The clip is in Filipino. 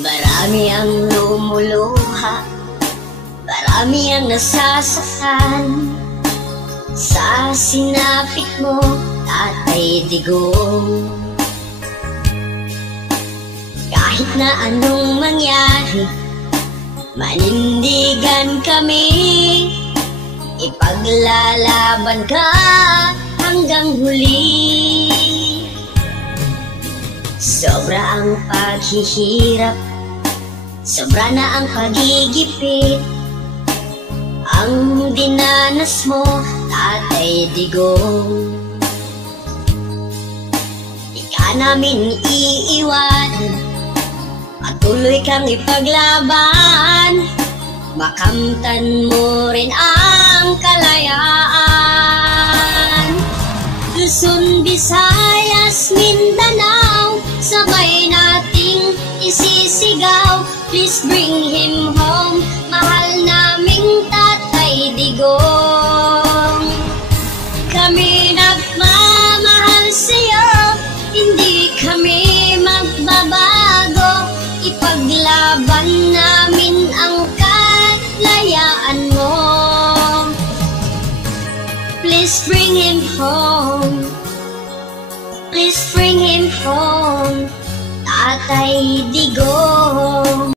Marami ang lumuluha, marami ang nasasaktan sa sinapit mo, Tatay Digong. Kahit na anong mangyari, manindigan kami, ipaglalaban ka hanggang huli. Sobra ang paghihirap, sobra na ang pagigipit, ang dinanas mo, Tatay Digong. Di ka namin iiwan, patuloy kang ipaglaban, makamtan mo rin ang kalayaan. Luzon, Visayas, Mindanao, sabay nating isisigaw, please bring him home, mahal naming Tatay Digong. Kami nagmamahal sa'yo, hindi kami magbabago, ipaglaban namin ang kalayaan mo. Please bring him home, please bring him home, Tatay Digong.